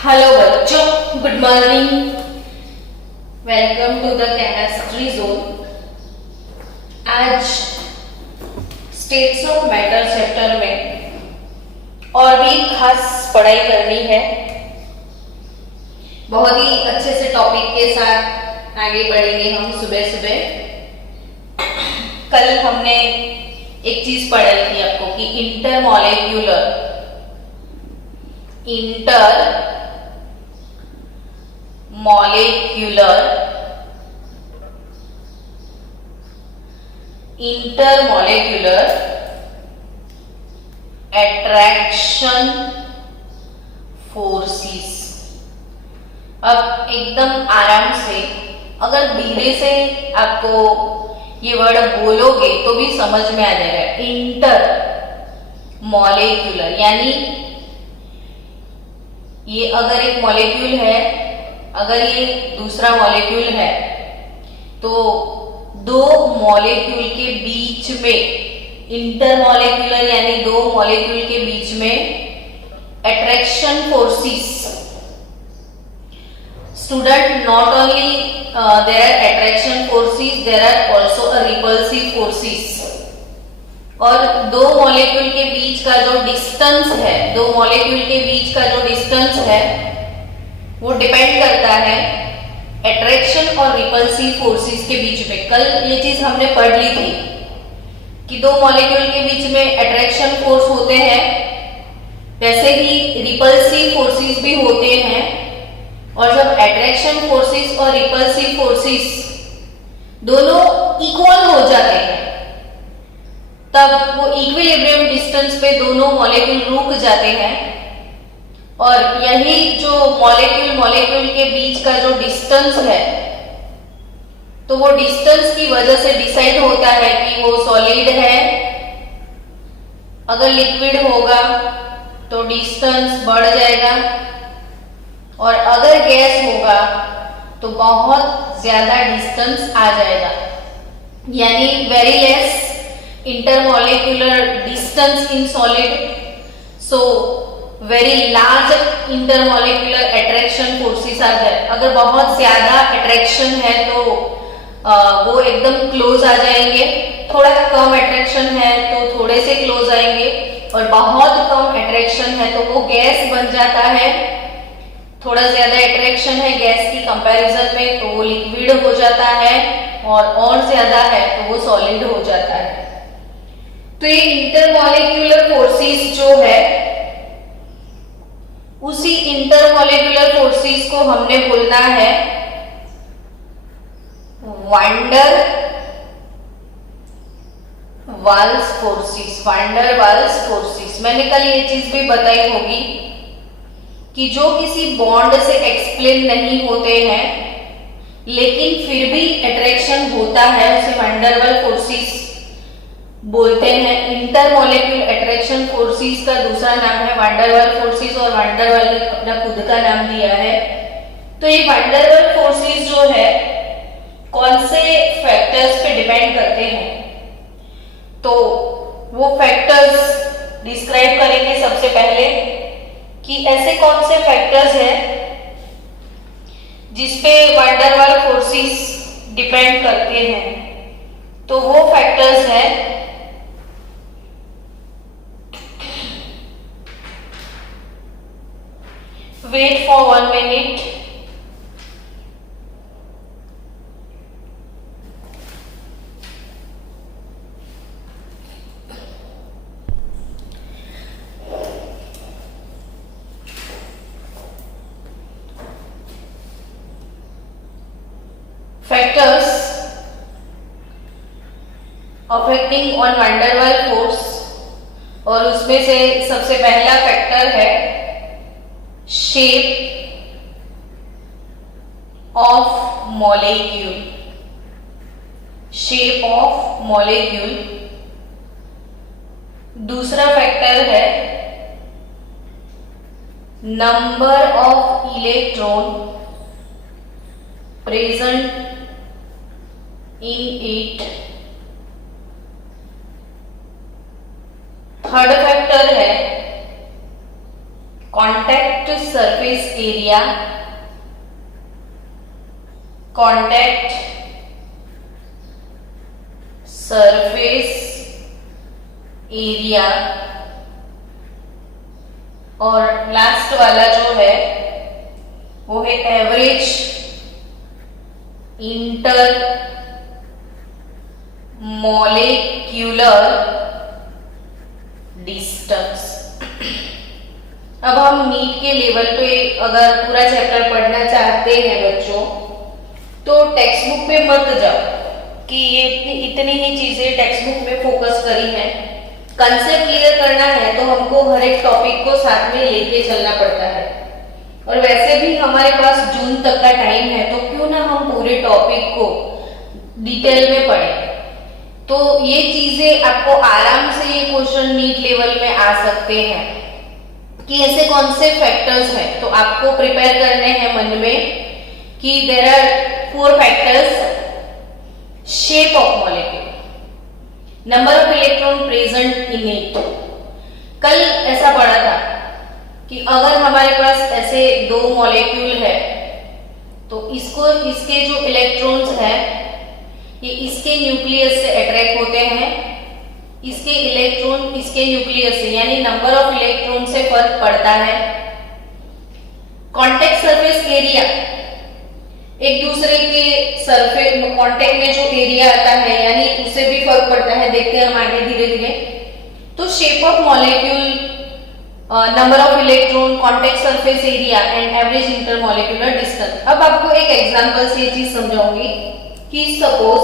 Hello बच्चों, good morning. Welcome to the chemistry zone. आज states of matter chapter में और भी खास पढ़ाई करनी है। बहुत ही अच्छे से टॉपिक के साथ आगे बढ़ेंगे हम सुबह सुबह। कल हमने एक चीज पढ़ाई थी आपको कि इंटर मॉलिक्यूलर अट्रैक्शन फोर्सेस। अब एकदम आराम से, अगर धीरे से आपको ये वर्ड बोलोगे तो भी समझ में आ जाएगा। इंटर मॉलिक्यूलर यानी ये अगर एक मॉलिक्यूल है, अगर ये दूसरा मॉलिक्यूल है, तो दो मॉलिक्यूल के बीच में, इंटर मॉलिक्यूलर यानी दो मॉलिक्यूल के बीच में attraction forces. Student, not only there are attraction forces, there are also a repulsive forces. और दो मॉलिक्यूल के बीच का जो डिस्टेंस है, दो मॉलिक्यूल के बीच का जो डिस्टेंस है वो डिपेंड करता है अट्रैक्शन और रिपल्सिव फोर्सेस के बीच में। कल ये चीज हमने पढ़ ली थी कि दो मॉलिक्यूल के बीच में अट्रैक्शन फोर्स होते हैं, वैसे ही रिपल्सिव फोर्सेस भी होते हैं। और जब अट्रैक्शन फोर्सेस और रिपल्सिव फोर्सेस दोनों इक्वल हो जाते हैं, तब वो इक्विलिब्रियम डिस्टेंस पे दोनों मॉलिक्यूल रुक जाते हैं। और यही जो मॉलिक्यूल के बीच का जो डिस्टेंस है, तो वो डिस्टेंस की वजह से डिसाइड होता है कि वो सॉलिड है। अगर लिक्विड होगा तो डिस्टेंस बढ़ जाएगा, और अगर गैस होगा तो बहुत ज्यादा डिस्टेंस आ जाएगा, यानी very less intermolecular distance in solid, so very large intermolecular attraction forces are there। अगर बहुत ज्यादा अट्रैक्शन है तो वो एकदम क्लोज आ जाएंगे, थोड़ा कम अट्रैक्शन है तो थोड़े से क्लोज आएंगे, और बहुत कम अट्रैक्शन है तो वो गैस बन जाता है। थोड़ा ज्यादा अट्रैक्शन है गैस की कंपैरिजन में तो वो लिक्विड हो जाता है, और ज्यादा है तो वो सॉलिड हो जाता है। तो ये इंटरमॉलिक्यूलर फोर्सेस जो है, उसी इंटरमॉलिक्यूलर फोर्सेस को हमने बोलना है van der Waals forces. Van der Waals forces, मैंने कल ये चीज भी बताई होगी कि जो किसी बॉन्ड से एक्सप्लेन नहीं होते हैं लेकिन फिर भी अट्रैक्शन होता है, उसे वांडर वाल फोर्सेस बोलते हैं। इंटरमॉलिक्यूलर अट्रैक्शन फोर्सेस का दूसरा नाम है वांडर वाल फोर्सेस, और वांडर वाल ने अपना खुद का नाम दिया है। तो ये वांडर वाल फोर्सेस जो है कौन से फैक्टर्स पे डिपेंड करते हैं, तो वो फैक्टर्स डिस्क्राइब करेंगे सबसे पहले कि ऐसे कौन से फैक्टर्स हैं जिसपे वांडर वाल फोर्सेस डिपेंड करते हैं। तो वो फैक्टर्स हैं, wait for 1 minute। Factors affecting on van der Waals force, और उसमें से सबसे पहला फैक्टर है shape of molecule. Shape of molecule. दूसरा फैक्टर है number of electron present in it. Third factor है contact surface area, contact surface area, और लास्ट वाला जो है वो है एवरेज इंटर मॉलिक्यूलर डिस्टेंस। अब हम नीट के लेवल पे अगर पूरा चैप्टर पढ़ना चाहते हैं बच्चों, तो टेक्स्ट बुक में मत जाओ कि ये इतनी ही चीजें टेक्स्ट बुक में फोकस करी है। कंसेप्ट क्लियर करना है तो हमको हर एक टॉपिक को साथ में लेके चलना पड़ता है, और वैसे भी हमारे पास जून तक का टाइम है, तो क्यों ना हम पूरे टॉपिक को डिटेल में पढ़ें। तो ये चीजें आपको आराम से ये क्वेश्चन नीट लेवल में आ सकते हैं कि ऐसे कौन से फैक्टर्स हैं। तो आपको प्रिपेयर करने हैं मन में कि there are 4 factors, shape of molecule, number of electron present in it. कल ऐसा पढ़ा था कि अगर हमारे पास ऐसे 2 मॉलिक्यूल है तो इसके जो इलेक्ट्रॉन्स हैं ये इसके न्यूक्लियस से अट्रैक्ट होते हैं, इसके इलेक्ट्रॉन इसके न्यूक्लियस से, यानी नंबर ऑफ इलेक्ट्रॉन से फर्क पड़ता है। कॉन्टैक्ट सरफेस एरिया, एक दूसरे के सरफेस कॉन्टैक्ट में जो एरिया आता है यानी उससे भी फर्क पड़ता है, देखते हैं हम आगे धीरे धीरे। तो shape of molecule, number of electron, contact surface area and average intermolecular distance. अब आपको एक एग्जांपल से ये चीज समझाऊंगी कि सपोज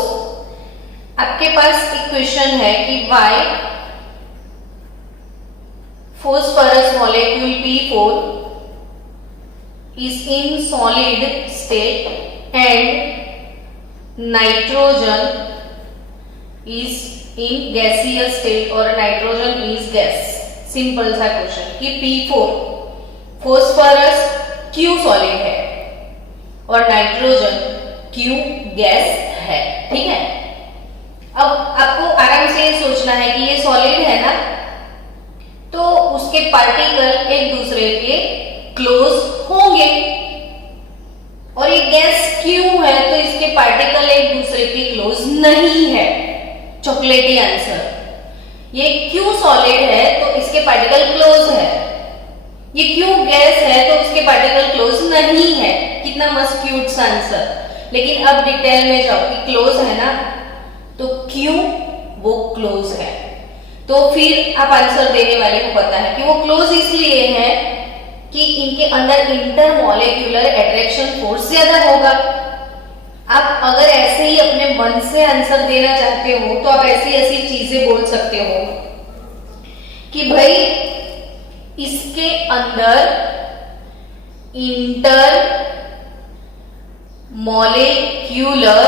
आपके पास एक क्वेश्चन है कि why phosphorus molecule P4 is in solid state and nitrogen is in gaseous state or nitrogen is gas। Simple सा क्वेश्चन कि P4 phosphorus Q सॉलिड है और नाइट्रोजन Q गैस है, ठीक है। अब आपको आराम से ये सोचना है कि ये सॉलिड है ना, तो उसके पार्टिकल एक दूसरे के क्लोज होंगे, और ये गैस क्यों है तो इसके पार्टिकल एक दूसरे के क्लोज नहीं है। चॉकलेटी आंसर। ये क्यों सॉलिड है तो इसके पार्टिकल क्लोज है, ये क्यों गैस है तो उसके पार्टिकल क्लोज नहीं है। कितना मस्त क्यूट आंसर। लेकिन अब डिटेल में जाओ कि क्लोज है ना, तो क्यों वो क्लोज है, तो फिर आप आंसर देने वाले को पता है कि वो क्लोज इसलिए है कि इनके अंदर इंटरमॉलिक्यूलर अट्रैक्शन फोर्स ज्यादा होगा। आप अगर ऐसे ही अपने मन से आंसर देना चाहते हो तो आप ऐसी ऐसी चीजें बोल सकते हो कि भाई इसके अंदर inter molecular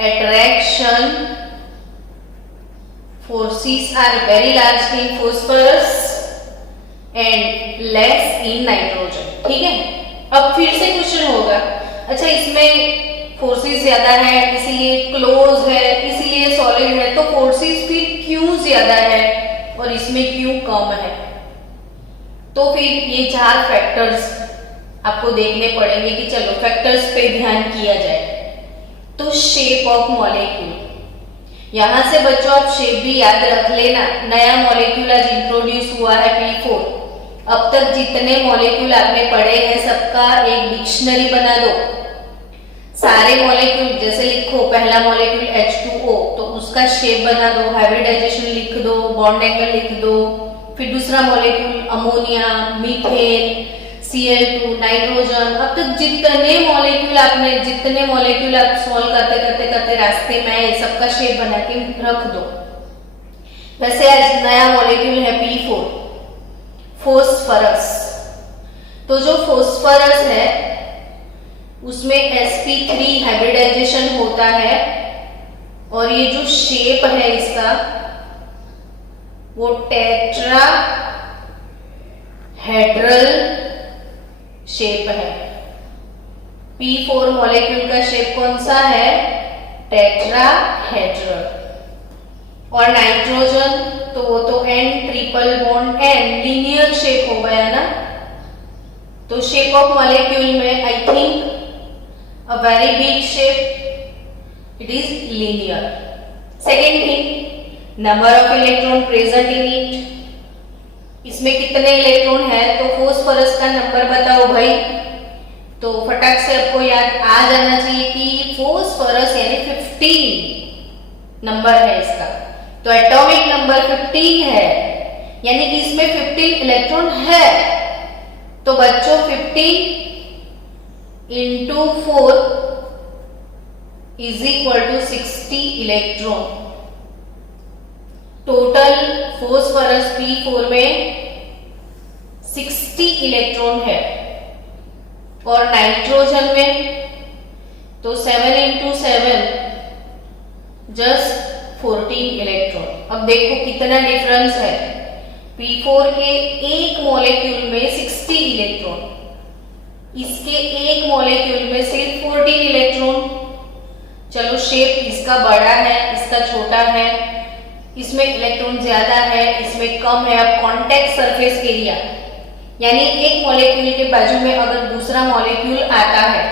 attraction forces are very large in phosphorus and less in nitrogen। ठीक है। अब फिर से क्वेश्चन होगा, अच्छा इसमें फोर्सेस ज्यादा है इसीलिए क्लोज है, इसीलिए सॉलिड है, तो फोर्सेस फिर क्यों ज्यादा है और इसमें क्यों कम है। तो फिर ये 4 फैक्टर्स आपको देखने पड़ेंगे कि चलो फैक्टर्स पे ध्यान किया जाए। तो शेप ऑफ मॉलिक्यूल, यहां से बच्चों आप शेप भी याद रख लेना। नया मॉलिक्यूल आज इंट्रोड्यूस हुआ है P4। अब तक जितने मॉलिक्यूल आपने पढ़े हैं सबका एक डिक्शनरी बना दो। सारे मॉलिक्यूल जैसे लिखो, पहला मॉलिक्यूल H2O तो उसका शेप बना दो, हाइब्रिडाइजेशन लिख दो, बॉन्ड एंगल लिख दो। फिर दूसरा molecule ammonia, methane, Cl2, nitrogen. अब तक जितने मॉलिक्यूल आप सॉल्व करते रास्ते में सबका शेप बना के रख दो। वैसे आज नया मॉलिक्यूल है P4, फोस्फरस। तो जो फोस्फरस है उसमें sp3 हाइब्रिडाइजेशन होता है, और ये जो शेप है इसका वो टेट्राहेड्रल शेप है। P4 मॉलिक्यूल का शेप कौन सा है? टेट्राहेड्रल। और नाइट्रोजन तो वो तो N triple bond N linear shape हो गया ना। तो शेप ऑफ मॉलिक्यूल में I think a very big shape, it is linear. Second thing, number of electron present in it, इसमें कितने इलेक्ट्रॉन है, तो फॉस्फोरस का नंबर बताओ भाई। तो फटाक से आपको याद आ जाना चाहिए कि फॉस्फोरस यानी 15 नंबर है इसका, तो एटॉमिक नंबर 15 है, यानी कि इसमें 15 इलेक्ट्रॉन है। तो बच्चों 15 into 4 is equal to 60 electron. Total phosphorus P4 में 60 इलेक्ट्रॉन है, और नाइट्रोजन में तो 7 इंटू 7 जस्ट 14 इलेक्ट्रॉन। अब देखो कितना डिफरेंस है, P4 के एक मॉलिक्यूल में 60 इलेक्ट्रॉन, इसके एक मॉलिक्यूल में सिर्फ 14 इलेक्ट्रॉन। चलो शेप इसका बड़ा है, इसका छोटा है, इसमें इलेक्ट्रॉन ज्यादा है, इसमें कम है। अब कांटेक्ट सरफेस एरिया, यानी एक मॉलिक्यूल के बाजू में अगर दूसरा मॉलिक्यूल आता है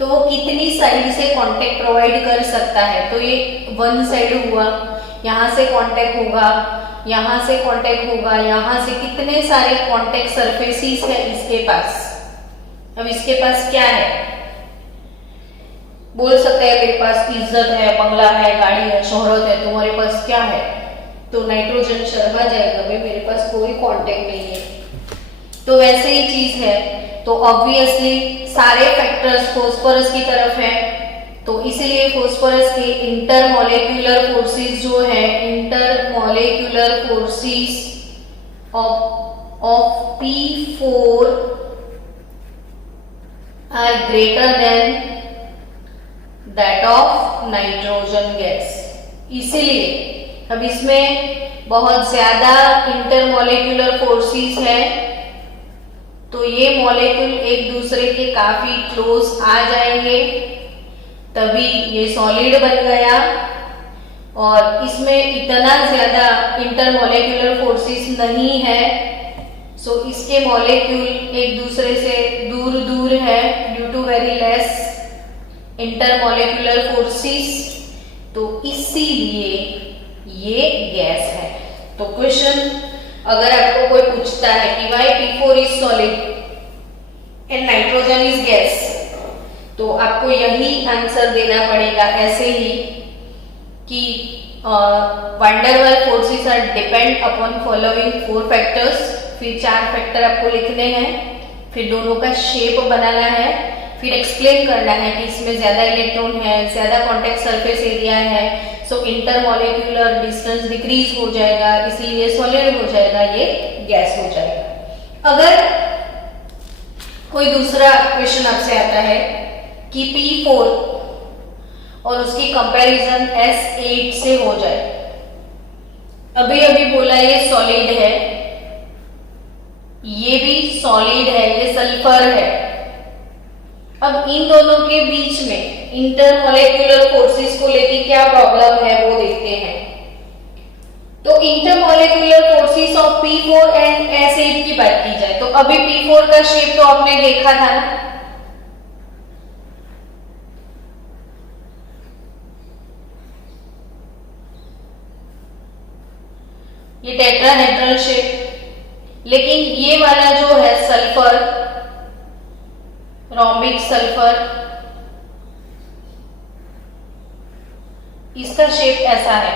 तो वो कितनी साइड से कांटेक्ट प्रोवाइड कर सकता है। तो ये वन साइड हुआ, यहां से कांटेक्ट होगा, यहां से कांटेक्ट होगा, यहां से कितने सारे कांटेक्ट सरफेसेस है इसके पास। अब इसके पास क्या है, बोल सकते हैं मेरे पास इज्जत है, बंगला है, गाड़ी है, शोहरत है, तुम्हारे पास क्या है, तो नाइट्रोजन शर्मा जाएगा, भाई मेरे पास कोई कांटेक्ट नहीं है। तो वैसे ही चीज है, तो ऑब्वियसली सारे फैक्टर्स फॉस्फोरस की तरफ है, तो इसलिए फॉस्फोरस के इंटरमॉलिक्यूलर फोर्सेस जो है, intermolecular forces of P4 are greater than that of nitrogen gas. इसीलिए अब इसमें बहुत ज्यादा इंटरमॉलिक्यूलर फोर्सेस है, तो ये मॉलिक्यूल एक दूसरे के काफी क्लोज आ जाएंगे, तभी ये सॉलिड बन गया। और इसमें इतना ज्यादा इंटरमॉलिक्यूलर फोर्सेस नहीं है, सो इसके मॉलिक्यूल एक दूसरे से दूर दूर है due to very less intermolecular forces, तो इसीलिए ये गैस है। तो क्वेश्चन अगर आपको कोई पूछता है कि why P4 is solid and nitrogen is gas, तो आपको यही आंसर देना पड़ेगा, ऐसे ही कि van der Waals forces are depend upon following 4 factors. फिर 4 फैक्टर आपको लिखने हैं, फिर दोनों का शेप बनाना है, फिर एक्सप्लेन करना है कि इसमें ज्यादा इलेक्ट्रॉन है, ज्यादा कांटेक्ट सरफेस एरिया है, सो इंटरमॉलिक्यूलर डिस्टेंस डिक्रीज हो जाएगा, इसलिए सॉलिड हो जाएगा, ये गैस हो जाएगा। अगर कोई दूसरा क्वेश्चन आपसे आता है कि P4 और उसकी कंपैरिजन S8 से हो जाए, अभी अभी बोला ये सॉलिड है, ये भी सॉलिड है, ये सल्फर है। अब इन दोनों के बीच में इंटरमॉलिक्यूलर फोर्सेस को लेके क्या प्रॉब्लम है वो देखते हैं। तो intermolecular forces of P4 and S8 की बात की जाए, तो अभी P4 का शेप तो आपने देखा था ना, ये टेट्राहेड्रल शेप। लेकिन ये वाला जो है सल्फर, रोम्बिक सल्फर, इसका शेप ऐसा है।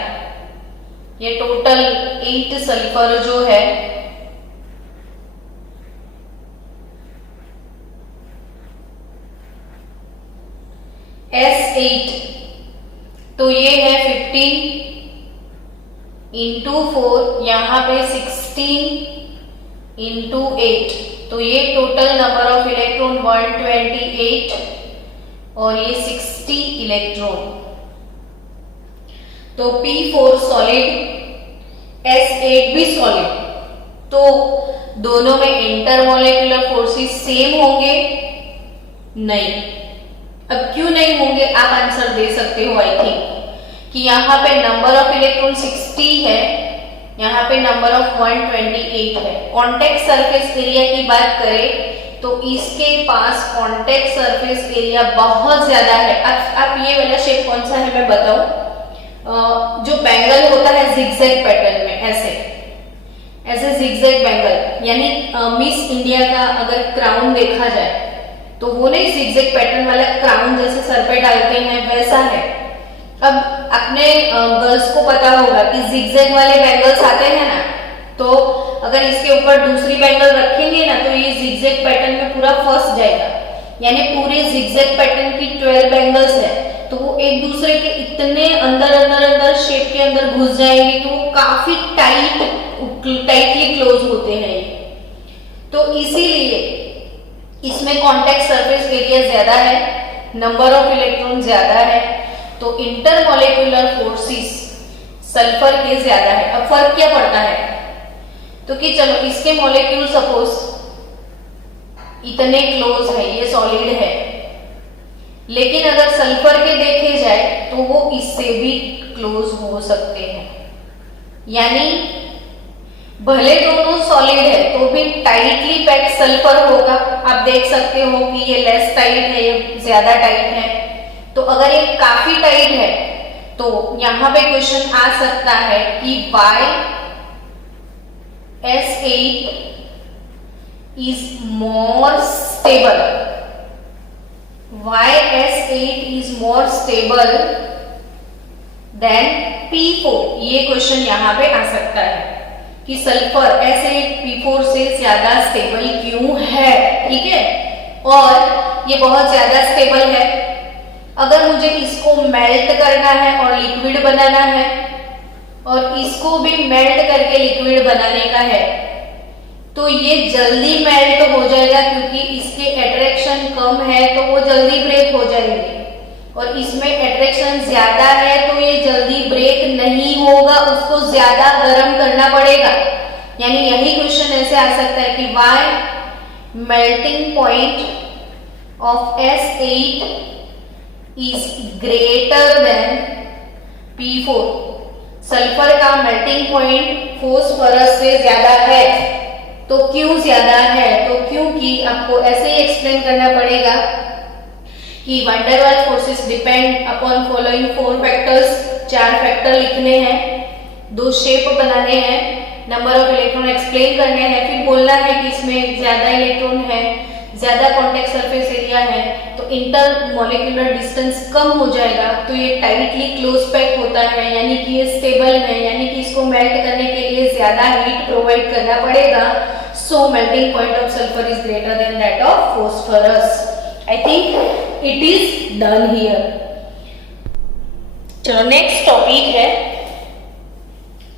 ये टोटल 8 सल्फर जो है S8, तो ये है 15 इंटू 4, यहां पे 16 इंटू 8, तो ये टोटल नंबर ऑफ इलेक्ट्रॉन 128 और ये 60 इलेक्ट्रॉन। तो P4 सॉलिड, S8 भी सॉलिड, तो दोनों में इंटरमॉलिक्यूलर फोर्सेस सेम होंगे? नहीं। अब क्यों नहीं होंगे, आप आंसर दे सकते हो आई थिंक कि यहां पे नंबर ऑफ इलेक्ट्रॉन 60 है यहाँ पे नंबर ऑफ 128 है। कॉन्टेक्ट सरफेस एरिया की बात करें तो इसके पास कॉन्टेक्ट सरफेस एरिया बहुत ज्यादा है। अब ये वाला शेप कौन सा है मैं बताऊं। जो बैंगल होता है जिगजैग पैटर्न में, ऐसे जिगजैग बैंगल, यानी मिस इंडिया का अगर क्राउन देखा जाए तो वो नहीं जिगजैग पैटर्न वाला क्राउन जैसे सर पे डालते हैं वैसा है। अब अपने गर्ल्स को पता होगा कि जिगजैग वाले बैंगल्स आते हैं ना, तो अगर इसके ऊपर दूसरी बैंगल रखेंगे ना तो ये जिगजैग पैटर्न में पूरा फंस जाएगा। यानी पूरे जिगजैग पैटर्न की 12 बैंगल्स है तो वो एक दूसरे के इतने अंदर शेप के अंदर घुस जाएंगे कि वो काफी टाइटली क्लोज होते हैं। तो इसीलिए इसमें कॉन्टेक्ट सरफेस एरिया ज्यादा है, नंबर ऑफ इलेक्ट्रॉन ज्यादा है, तो इंटरमॉलिक्यूलर फोर्सेस सल्फर के ज्यादा है। अब फर्क क्या पड़ता है तो कि चलो इसके मॉलिक्यूल सपोज इतने क्लोज है, ये सॉलिड है, लेकिन अगर सल्फर के देखे जाए तो वो इससे भी क्लोज हो सकते हैं। यानी भले दोनों सॉलिड है तो भी टाइटली पैक्ड सल्फर होगा। आप देख सकते हो कि ये लेस टाइट है, ये ज्यादा टाइट है। तो अगर ये काफी टाइट है तो यहां पे क्वेश्चन आ सकता है कि why S8 is more stable, why S8 is more stable than P4। ये क्वेश्चन यहां पे आ सकता है कि सल्फर S8 P4 से ज्यादा स्टेबल क्यों है। ठीक है, और ये बहुत ज्यादा स्टेबल है। अगर मुझे इसको मेल्ट करना है और लिक्विड बनाना है और इसको भी मेल्ट करके लिक्विड बनाने का है तो ये जल्दी मेल्ट हो जाएगा, क्योंकि इसके अट्रैक्शन कम है तो वो जल्दी ब्रेक हो जाएंगे, और इसमें अट्रैक्शन ज्यादा है तो ये जल्दी ब्रेक नहीं होगा, उसको ज्यादा गर्म करना पड़ेगा। यानी यही क्वेश्चन ऐसे आ सकता है कि why melting point of S8 is greater then P4। Sulphur का मेल्टिंग पॉइंट फॉस्फोरस से ज्यादा है। तो क्यों ज्यादा है, तो क्योंकि आपको ऐसे ही एक्सप्लेन करना पड़ेगा कि van der Waals forces depend upon following 4 factors. 4 factor लिखने हैं, 2 शेप बनाने हैं, नंबर ऑफ इलेक्ट्रॉन एक्सप्लेन करने हैं, फिर बोलना है कि इसमें ज्यादा इलेक्ट्रॉन है, ज्यादा कॉन्टेक्ट सरफेस एरिया है तो इंटर मॉलिक्यूलर डिस्टेंस कम हो जाएगा, तो ये टाइटली क्लोज पैक होता है, यानी कि ये स्टेबल है, यानी कि इसको मेल्ट करने के लिए ज्यादा हीट प्रोवाइड करना पड़ेगा। So melting point of sulphur is greater than that of phosphorus. I think it is done here. चलो नेक्स्ट टॉपिक है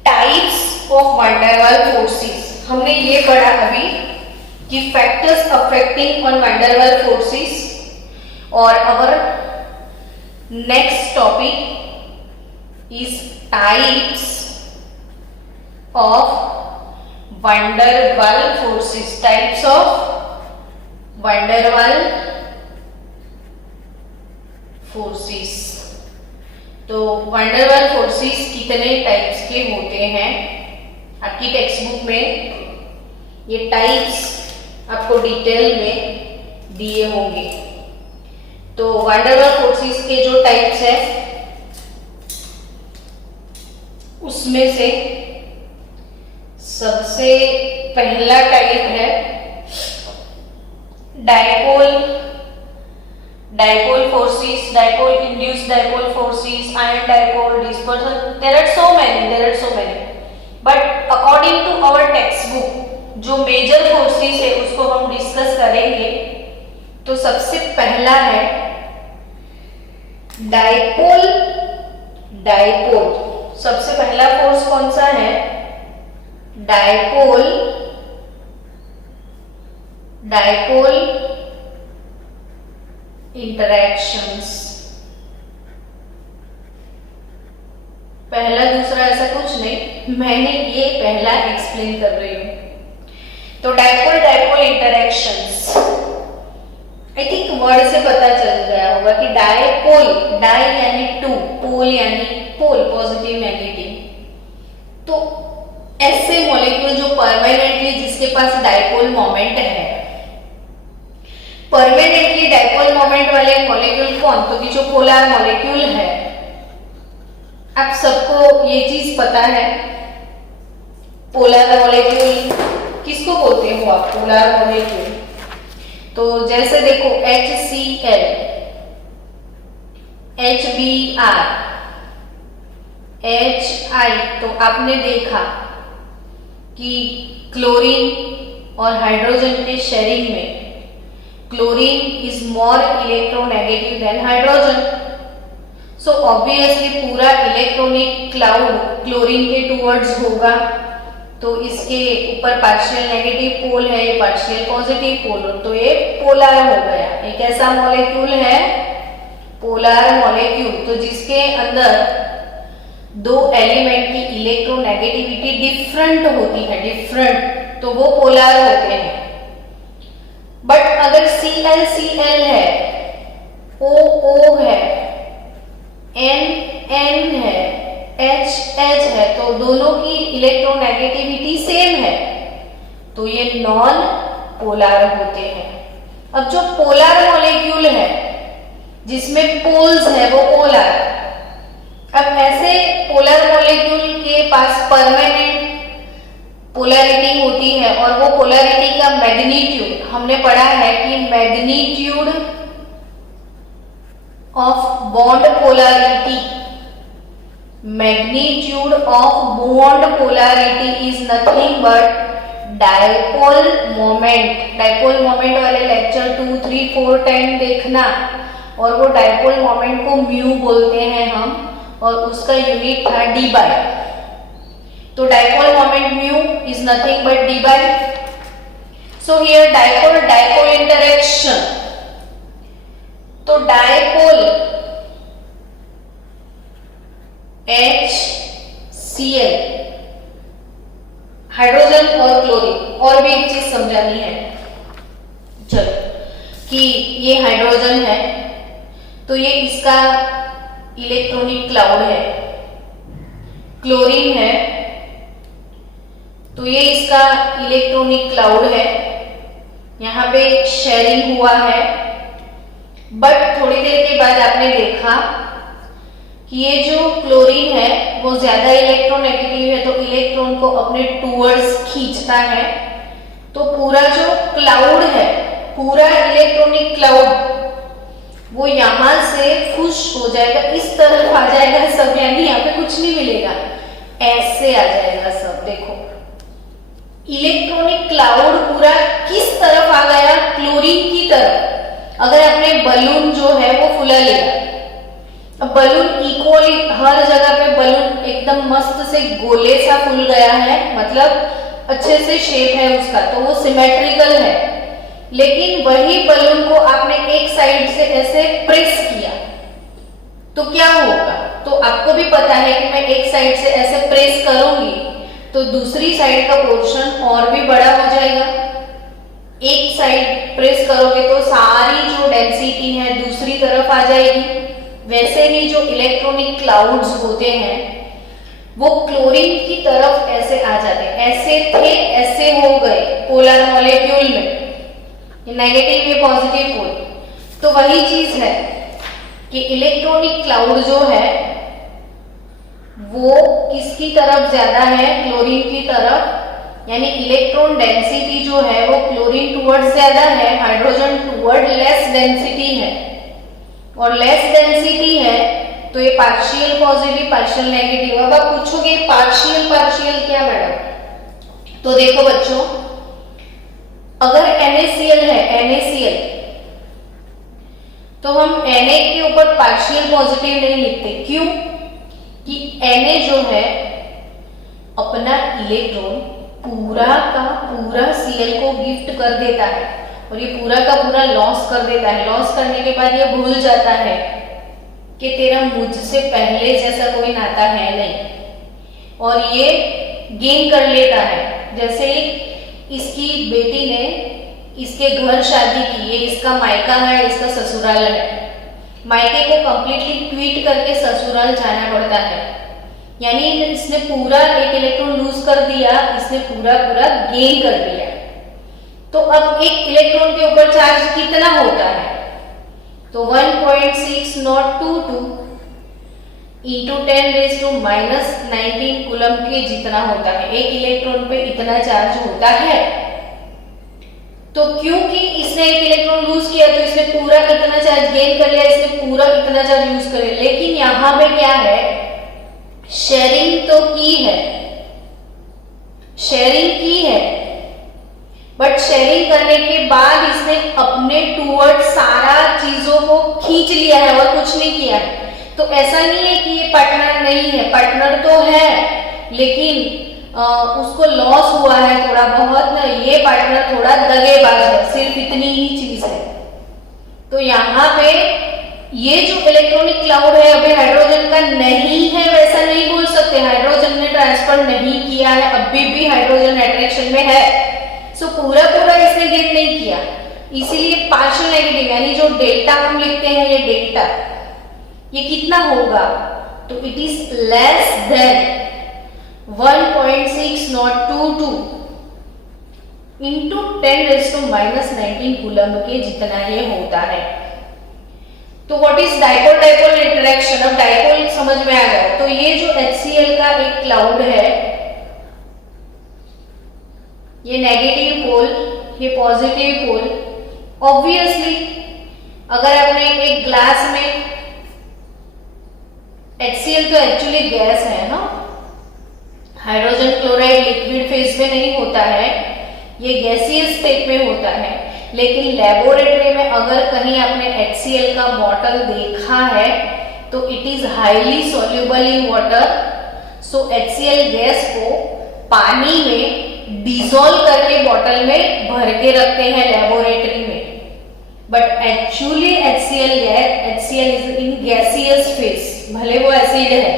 types of van der Waals forces. हमने ये पढ़ा अभी कि factors affecting on van der Waals forces, और our next topic is types of van der Waals forces. Types of van der Waals forces. तो van der Waals forces कितने types के होते हैं, आपकी टेक्स्ट बुक में ये टाइप्स आपको डिटेल में दिए होंगे। तो वैन डेर वाल्स फोर्सेस के जो टाइप्स है उसमें से सबसे पहला टाइप है dipole forces, dipole induced dipole forces, ion dipole, dispersion. There are so many, but according to our text book जो मेजर फोर्सेस है उसको हम डिस्कस करेंगे। तो सबसे पहला है डाइपोल। सबसे पहला फोर्स कौन सा है, डाइपोल इंटरैक्शंस। पहला दूसरा ऐसा कुछ नहीं, मैंने ये पहला एक्सप्लेन कर रही हूं। तो dipole interactions, I think word से पता चल गया होगा कि डाइपोल, डाई यानी टू, पोल यानी पोल, पॉजिटिव नेगेटिव। तो ऐसे मॉलिक्यूल जो परमानेंटली जिसके पास डाइपोल मोमेंट है, परमानेंटली डाइपोल मोमेंट वाले मॉलिक्यूल कौन, तो कि जो पोलर मॉलिक्यूल है। आप सबको ये चीज पता है, पोलर मॉलिक्यूल किसको बोलते हो आप, पोलर मॉलिक्यूल। तो जैसे देखो HCl, HBr, HI, तो आपने देखा कि क्लोरीन और हाइड्रोजन के शेयरिंग में chlorine is more electronegative than hydrogen. So obviously पूरा इलेक्ट्रॉनिक क्लाउड क्लोरीन के टूवर्ड्स होगा, तो इसके ऊपर पार्शियल नेगेटिव पोल है, ये पार्शियल पॉजिटिव पोल, तो ये पोलर हो गया। एक ऐसा मॉलिक्यूल है पोलर मॉलिक्यूल, तो जिसके अंदर दो एलिमेंट की इलेक्ट्रोनेगेटिविटी डिफरेंट होती है, डिफरेंट, तो वो पोलर होते हैं। बट अगर Cl है, O है, N है, H है, तो दोनों की इलेक्ट्रोनेगेटिविटी सेम है, तो ये नॉन पोलर होते हैं। अब जो पोलर मॉलिक्यूल है जिसमें पोल्स है वो पोलर। अब ऐसे पोलर मॉलिक्यूल के पास परमानेंट पोलैरिटी होती है, और वो पोलैरिटी का मैग्नीट्यूड हमने पढ़ा है कि magnitude of bond polarity, magnitude of bond polarity is nothing but dipole moment. Dipole moment वाले लेक्चर 2, 3, 4, 10 देखना, और वो डायपोल मोमेंट को म्यू बोलते हैं हम, और उसका यूनिट था डी बाय। तो dipole moment mu is nothing but debye. So here dipole interaction, तो डायपोल HCl, हाइड्रोजन और क्लोरीन। और भी एक चीज समझानी है, चलो, कि ये हाइड्रोजन है तो ये इसका इलेक्ट्रॉनिक क्लाउड है, क्लोरीन है तो ये इसका इलेक्ट्रॉनिक क्लाउड है, यहां पे शेयरिंग हुआ है। बट थोड़ी देर के बाद आपने देखा कि ये जो क्लोरीन है वो ज्यादा इलेक्ट्रोनेगेटिव है, तो इलेक्ट्रॉन को अपने टूवर्ड्स खींचता है, तो पूरा जो क्लाउड है, पूरा इलेक्ट्रॉनिक क्लाउड वो यहां से खुश हो जाएगा, इस तरफ आ जाएगा सब, यानी यहाँ पे कुछ नहीं मिलेगा, ऐसे आ जाएगा सब। देखो इलेक्ट्रॉनिक क्लाउड पूरा किस तरफ आ गया, क्लोरीन की तरफ। अगर आपने बलून जो है वो फुला लिया, अब बलून इक्वली हर जगह पे बलून एकदम मस्त से गोले सा फूल गया है, मतलब अच्छे से शेप है उसका, तो वो सिमेट्रिकल है। लेकिन वही बलून को आपने एक साइड से ऐसे प्रेस किया तो क्या होगा, तो आपको भी पता है कि मैं एक साइड से ऐसे प्रेस करूंगी तो दूसरी साइड का पोर्शन और भी बड़ा हो जाएगा। एक साइड प्रेस करोगे तो सारी जो डेंसिटी है दूसरी तरफ आ जाएगी। वैसे ही जो इलेक्ट्रॉनिक क्लाउड्स होते हैं वो क्लोरीन की तरफ ऐसे आ जाते हैं, ऐसे थे ऐसे हो गए पोलर मॉलिक्यूल में, नेगेटिव या पॉजिटिव पोल। तो वही चीज है कि इलेक्ट्रॉनिक क्लाउड जो है वो किसकी तरफ ज्यादा है, क्लोरीन की तरफ, यानी इलेक्ट्रॉन डेंसिटी जो है वो क्लोरीन टुवर्ड्स ज्यादा है, हाइड्रोजन टुवर्ड लेस डेंसिटी है। और लेस डेंसिटी है तो ये पार्शियल पॉजिटिव पार्शियल नेगेटिव। अब आप पूछोगे पार्शियल पार्शियल क्या मैडम, तो देखो बच्चों, अगर NaCl है, NaCl, तो हम Na के ऊपर पार्शियल पॉजिटिव नहीं लिखते। क्यों? कि Na जो है अपना इलेक्ट्रॉन पूरा का पूरा Cl को गिफ्ट कर देता है, और ये पूरा का पूरा लॉस कर देता है। लॉस करने के बाद ये भूल जाता है कि तेरा मुझसे पहले जैसा कोई नाता है नहीं, और ये गेन कर लेता है। जैसे इसकी बेटी ने इसके घर शादी की, ये इसका मायका है, इसका ससुराल है, मायके को कंप्लीटली क्विट करके ससुराल जाना पड़ता है। यानी इसने पूरा एक इलेक्ट्रॉन लूज कर दिया, इसने पूरा गेन कर लिया। तो अब एक इलेक्ट्रॉन के ऊपर चार्ज कितना होता है? तो 1.6022 इंटू 10⁻⁻19 कूलम के जितना होता है। एक इलेक्ट्रॉन पे इतना चार्ज होता है। तो क्योंकि इसने एक इलेक्ट्रॉन लूज किया तो इसने पूरा इतना चार्ज गेन कर लिया, इसने पूरा इतना चार्ज यूज कर लिया। लेकिन यहां पे क्या है, शेयरिंग तो की है, शेयरिंग की है, बट शेयरिंग करने के बाद इसने अपने टूवर्ड सारा चीजों को खींच लिया है और कुछ नहीं किया है। तो ऐसा नहीं है कि ये पार्टनर नहीं है, पार्टनर तो है, लेकिन उसको लॉस हुआ है थोड़ा बहुत ना, ये पार्टनर थोड़ा दगेबाज है, सिर्फ इतनी ही चीज है। तो यहाँ पे ये जो इलेक्ट्रॉनिक क्लाउड है अभी हाइड्रोजन का नहीं है वैसा नहीं बोल सकते। हाइड्रोजन ने ट्रांसफर नहीं किया है, अभी भी हाइड्रोजन अट्रैक्शन में है। सो पूरा इसने गेन नहीं किया, इसीलिए पार्शियल नेगेटिव यानी जो डेल्टा हम लिखते हैं, ये डेल्टा ये कितना होगा? तो it is less than 1.6022 into 10⁻⁻19 coulomb के जितना ये होता है। तो what is dipole dipole interaction? अब डाइपोल समझ में आ गया। तो ये जो HCl का एक क्लाउड है, ये नेगेटिव पोल, ये पॉजिटिव पोल। ऑब्वियसली अगर आपने एक ग्लास में, HCl तो एक्चुअली गैस है ना, हाइड्रोजन क्लोराइड लिक्विड फेज में नहीं होता है, ये गैसियस स्टेट में होता है। लेकिन लेबोरेटरी में अगर कहीं आपने HCl का बॉटल देखा है तो it is highly soluble in water. So HCl gas को पानी में डिसॉल्व करके बॉटल में भर के रखते हैं लेबोरेटरी में, but actually HCl is in gaseous phase, भले वो एसिड है।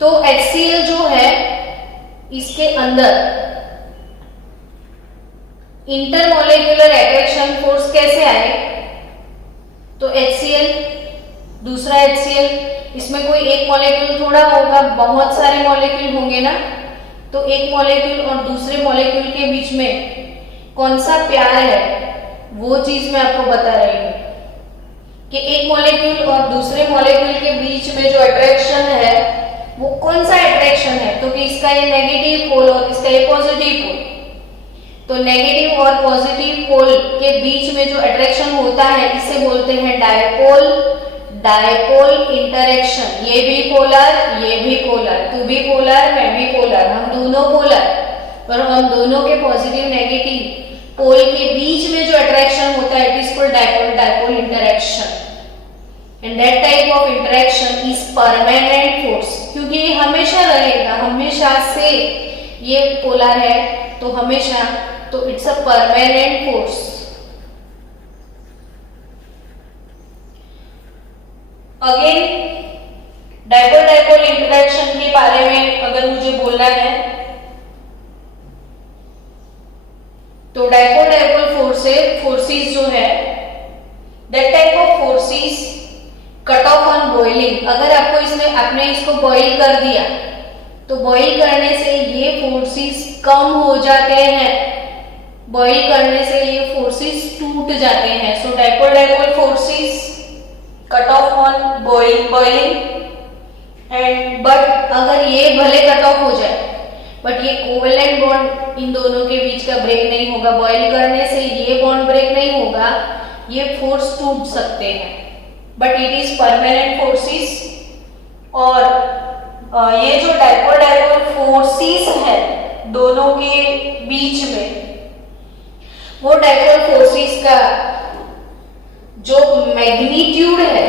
तो HCl जो है इसके अंदर इंटरमोलिकुलर अट्रैक्शन फोर्स कैसे आए? तो HCl, दूसरा HCl, इसमें कोई एक मॉलिक्यूल थोड़ा होगा, बहुत सारे मॉलिक्यूल होंगे ना। तो एक मॉलिक्यूल और दूसरे मॉलिक्यूल के बीच में कौन सा प्यार है, वो चीज मैं आपको बता रही हूं कि एक मॉलिक्यूल और दूसरे मॉलिक्यूल के बीच में जो अट्रैक्शन है वो कौन सा अट्रैक्शन है? तो कि इसका ये नेगेटिव पोल और इसका ये पॉजिटिव पोल। तो नेगेटिव और पॉजिटिव पोल के बीच में जो अट्रैक्शन होता है इसे बोलते हैं डायपोल इंटरेक्शन। ये भी पोलर, ये भी पोलर, तू भी पोलर, मैं भी पोलर, हम दोनों पोलर, और हम दोनों के पॉजिटिव नेगेटिव पोल के बीच में जो अट्रैक्शन होता है it is called dipole interaction. And that type of interaction is permanent force, क्योंकि ये हमेशा रहेगा, हमेशा से ये पोलर है तो हमेशा, तो it's a permanent force. Again dipole interaction के बारे में अगर मुझे बोलना है तो डायपोल फोर्सेस जो है, that type of forces cut off on boiling. अगर आपने इसको बॉइल कर दिया तो बॉइल करने से ये फोर्सेस कम हो जाते हैं, बॉइल करने से ये फोर्सेस टूट जाते हैं। So dipole forces cut off on boiling and, but अगर ये भले कट ऑफ हो जाए बट ये कोवेलेंट बॉन्ड इन दोनों के बीच का ब्रेक नहीं होगा, बॉइल करने से ये बॉन्ड ब्रेक नहीं होगा, ये फोर्स टूट सकते हैं, but it is permanent forces. और ये जो डायपोल फोर्सेस है दोनों के बीच में, वो डायपोल फोर्सेस का जो मैग्नीट्यूड है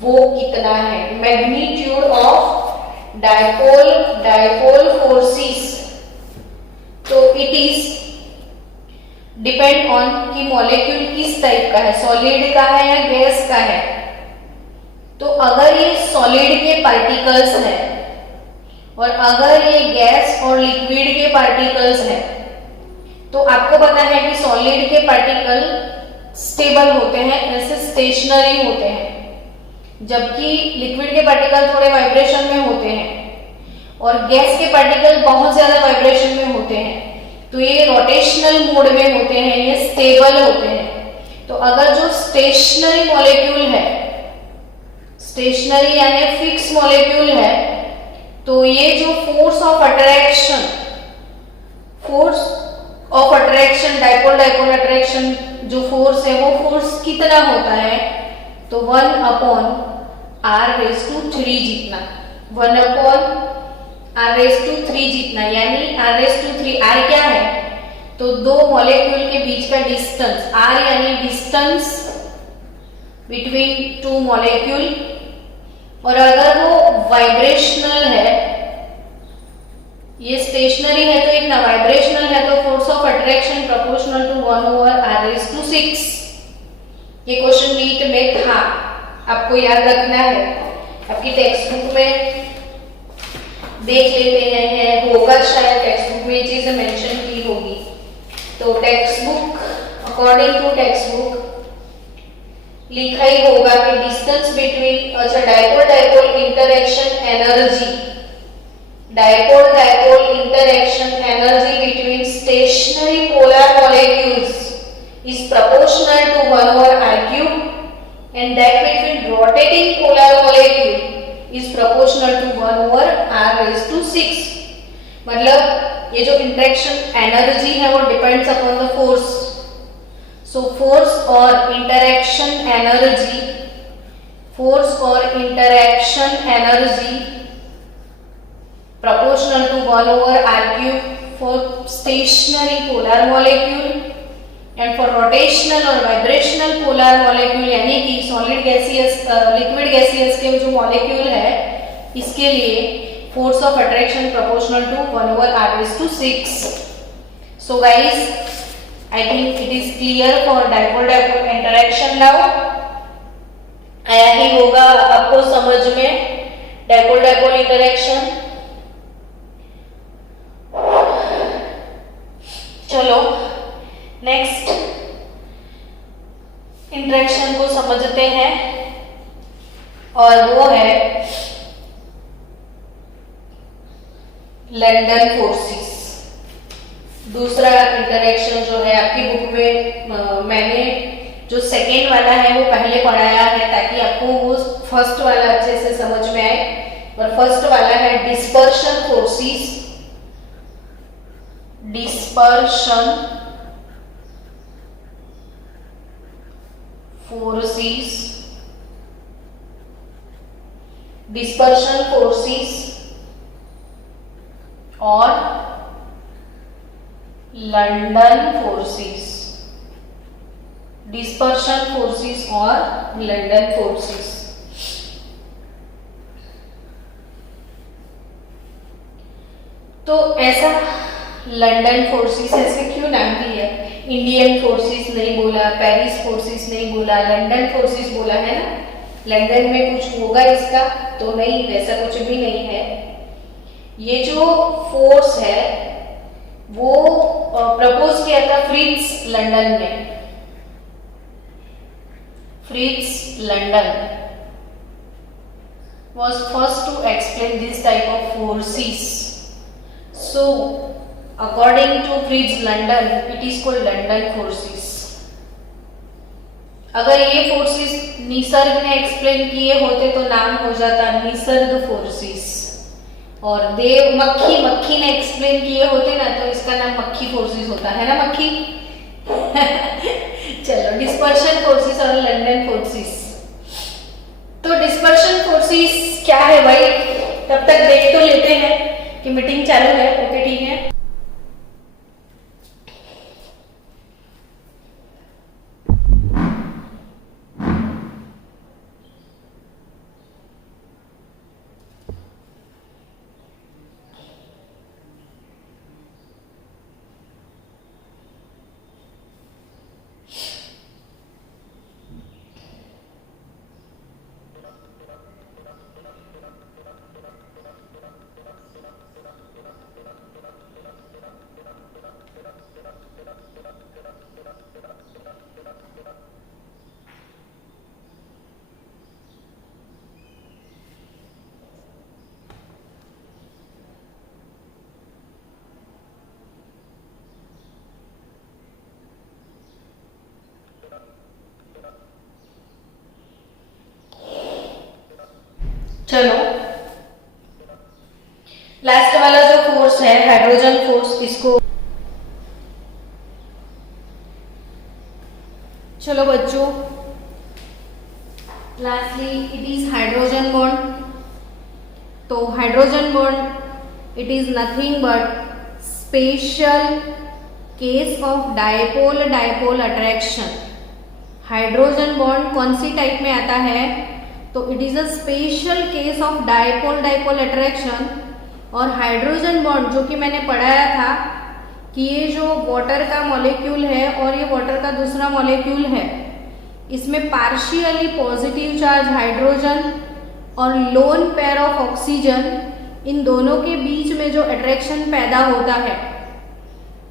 वो कितना है? मैग्नीट्यूड ऑफ डायपोल फोर्सेस, तो इट इज डिपेंड ऑन कि मॉलिक्यूल किस टाइप का है, सॉलिड का है या गैस का है। तो अगर ये सॉलिड के पार्टिकल्स हैं और अगर ये गैस और लिक्विड के पार्टिकल्स हैं, तो आपको पता है कि सॉलिड के पार्टिकल स्टेबल होते हैं, ऐसे स्टेशनरी होते हैं, जबकि लिक्विड के पार्टिकल थोड़े वाइब्रेशन में होते हैं और गैस के पार्टिकल बहुत ज्यादा वाइब्रेशन में होते हैं। तो ये रोटेशनल मोड में होते हैं, ये स्टेबल होते हैं। तो अगर जो स्टेशनरी मॉलिक्यूल है, स्टेशनरी यानी फिक्स मॉलिक्यूल है, तो ये जो force of attraction, dipole dipole attraction जो फोर्स है वो फोर्स कितना होता है, तो 1/r⁻³ जितना, 1/r⁻³ जितना, यानी r⁻³ r क्या है, तो दो मॉलिक्यूल के बीच का डिस्टेंस, r यानी डिस्टेंस बिटवीन टू मॉलिक्यूल। और अगर वो वाइब्रेशनल है, ये स्टेशनरी है तो इतना वाइब्रेशनल है, तो force of attraction proportional to 1/r⁻⁶। ये क्वेश्चन नीट में था, आपको याद रखना है। आपकी टेक्स्ट बुक में देख लेते हैं, होगा शायद टेक्स्ट बुक में चीजें मेंशन की होगी। तो text book, according to text book लिखा ही होगा कि डिस्टेंस बिटवीन, अच्छा, dipole dipole interaction energy, dipole dipole interaction energy between stationary polar molecules is proportional to 1/r⁵, and that between rotating polar molecule is proportional to 1/r⁶। मतलब ये जो interaction energy है वो depends upon the force. So force और interaction energy proportional to 1/r³ for stationary polar molecule, and for rotational और vibrational polar molecule यानी कि solid gaseous, liquid gaseous के जो molecule है, इसके लिए force of attraction proportional to 1/r⁶। So guys, I think it is clear for dipole-dipole interaction now। आया ही होगा आपको समझ में dipole-dipole interaction। चलो नेक्स्ट इंटरेक्शन को समझते हैं, और वो है लंडन फोर्सेस। दूसरा इंटरेक्शन जो है आपकी बुक में, मैंने जो सेकेंड वाला है वो पहले पढ़ाया है ताकि आपको वो फर्स्ट वाला अच्छे से समझ में आए। और फर्स्ट वाला है डिस्पर्शन फोर्सेस, dispersion forces और लंदन फोर्सेस, डिस्पर्शन फोर्सेस और लंदन फोर्सेस। तो ऐसा लंदन फोर्सेस ऐसे क्यों नाम दिया? इंडियन फोर्सेस नहीं बोला, पेरिस फोर्सेस नहीं बोला, लंदन फोर्सेस बोला है ना। लंदन में कुछ होगा इसका तो नहीं, वैसा कुछ भी नहीं है। ये जो फोर्स है वो प्रपोज किया था फ्रिट्ज लंदन ने। Fritz London was first to explain this type of forces. So according to Fritz London, it is called London forces. अगर ये फोर्सेस निसर्ग ने एक्सप्लेन किए होते तो नाम हो जाता निसर्ग फोर्सेस, और देव मक्खी ने एक्सप्लेन किए होते ना तो इसका नाम मक्खी फोर्सेस होता है ना, मक्खी। चलो, डिस्पर्शन फोर्सेस और लंदन फोर्सेस। तो डिस्पर्शन फोर्सेस क्या है भाई, तब तक देख तो लेते हैं कि मीटिंग चालू है। ओके, ठीक है। हाइड्रोजन फोर्स, इसको चलो बच्चों, lastly it is hydrogen bond. तो hydrogen bond it is nothing but special case of dipole dipole attraction. Hydrogen bond कौन सी टाइप में आता है? तो it is a special case of dipole dipole attraction. और हाइड्रोजन बॉन्ड जो कि मैंने पढ़ाया था कि ये जो वाटर का मॉलिक्यूल है और ये वाटर का दूसरा मॉलिक्यूल है, इसमें पार्शियली पॉजिटिव चार्ज हाइड्रोजन और लोन पेयर ऑफ ऑक्सीजन, इन दोनों के बीच में जो अट्रैक्शन पैदा होता है,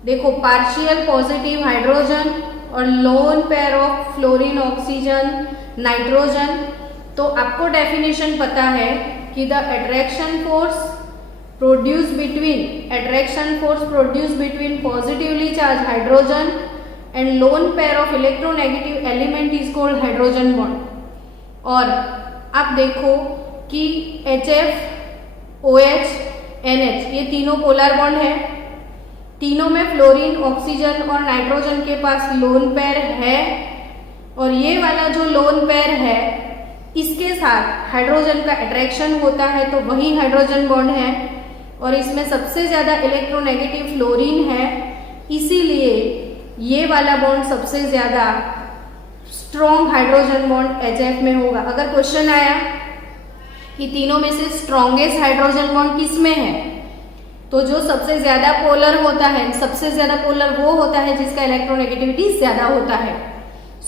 देखो पार्शियल पॉजिटिव हाइड्रोजन और lone pair of fluorine oxygen nitrogen. तो आपको डेफिनेशन पता है कि the attraction force produce between positively charge hydrogen and lone pair of electronegative element is called hydrogen bond. और आप देखो कि HF, OH, NH ये तीनों पोलर बॉन्ड है, तीनों में फ्लोरीन ऑक्सीजन और नाइट्रोजन के पास लोन पेयर है, और ये वाला जो लोन पेयर है इसके साथ हाइड्रोजन का अट्रैक्शन होता है, तो वही हाइड्रोजन बॉन्ड है। और इसमें सबसे ज्यादा इलेक्ट्रोनेगेटिव फ्लोरीन है, इसीलिए ये वाला बॉन्ड सबसे ज्यादा स्ट्रॉन्ग हाइड्रोजन बॉन्ड HF में होगा। अगर क्वेश्चन आया कि तीनों में से स्ट्रॉन्गेस्ट हाइड्रोजन बॉन्ड किस में है, तो जो सबसे ज्यादा पोलर होता है, सबसे ज्यादा पोलर वो होता है जिसका इलेक्ट्रोनेगेटिविटी ज्यादा होता है।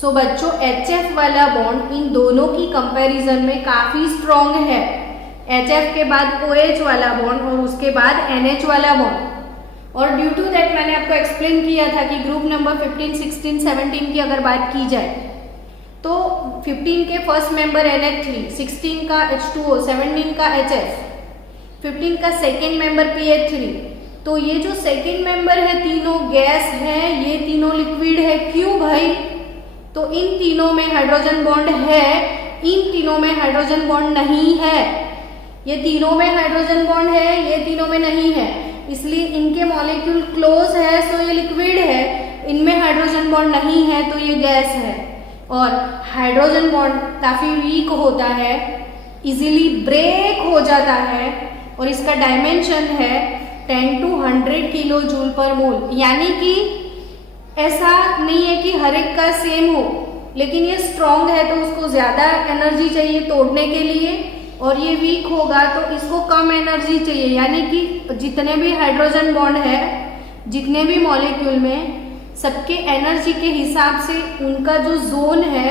सो बच्चों, HF वाला बॉन्ड इन दोनों की कंपैरिजन में काफी स्ट्रॉन्ग है। HF के बाद OH वाला बॉन्ड और उसके बाद NH वाला बॉन्ड। और ड्यू टू दैट मैंने आपको एक्सप्लेन किया था कि ग्रुप नंबर 15, 16, 17 की अगर बात की जाए तो 15 के फर्स्ट मेंबर NH3, 16 का H2O, 17 का HF, 15 का सेकेंड मेंबर PH3। तो ये जो सेकेंड मेंबर है तीनों गैस है, ये तीनों लिक्विड है। क्यों भाई? तो इन तीनों में हाइड्रोजन बॉन्ड है, इन तीनों में हाइड्रोजन बॉन्ड नहीं है। ये तीनों में हाइड्रोजन बॉन्ड है, ये तीनों में नहीं है, इसलिए इनके मॉलिक्यूल क्लोज है, सो ये लिक्विड है। इनमें हाइड्रोजन बॉन्ड नहीं है तो ये गैस है। और हाइड्रोजन बॉन्ड काफी वीक होता है, इजीली ब्रेक हो जाता है, और इसका डायमेंशन है 10 to 100 किलो जूल पर मोल। यानी कि ऐसा नहीं है कि हर एक का सेम हो, लेकिन ये स्ट्रॉन्ग है तो उसको ज्यादा एनर्जी चाहिए तोड़ने के लिए, और ये वीक होगा तो इसको कम एनर्जी चाहिए। यानी कि जितने भी हाइड्रोजन बॉन्ड है, जितने भी मॉलिक्यूल में, सबके एनर्जी के हिसाब से उनका जो जोन है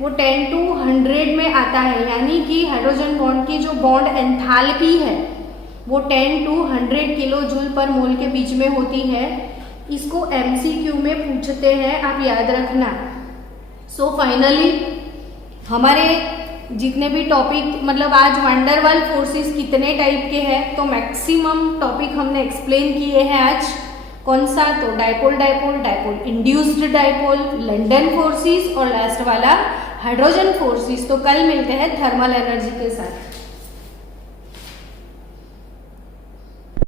वो 10 to 100 में आता है। यानी कि हाइड्रोजन बॉन्ड की जो बॉन्ड एंथैल्पी है वो 10 to 100 किलो जूल पर मोल के बीच में होती है। इसको MCQ में पूछते हैं, आप याद रखना। सो फाइनली हमारे जितने भी टॉपिक, मतलब आज वंडरवाल फोर्सेस कितने टाइप के हैं, तो मैक्सिमम टॉपिक हमने एक्सप्लेन किए हैं आज। कौन सा? तो dipole dipole, dipole induced dipole, London forces और लास्ट वाला हाइड्रोजन फोर्सेस। तो कल मिलते हैं थर्मल एनर्जी के साथ।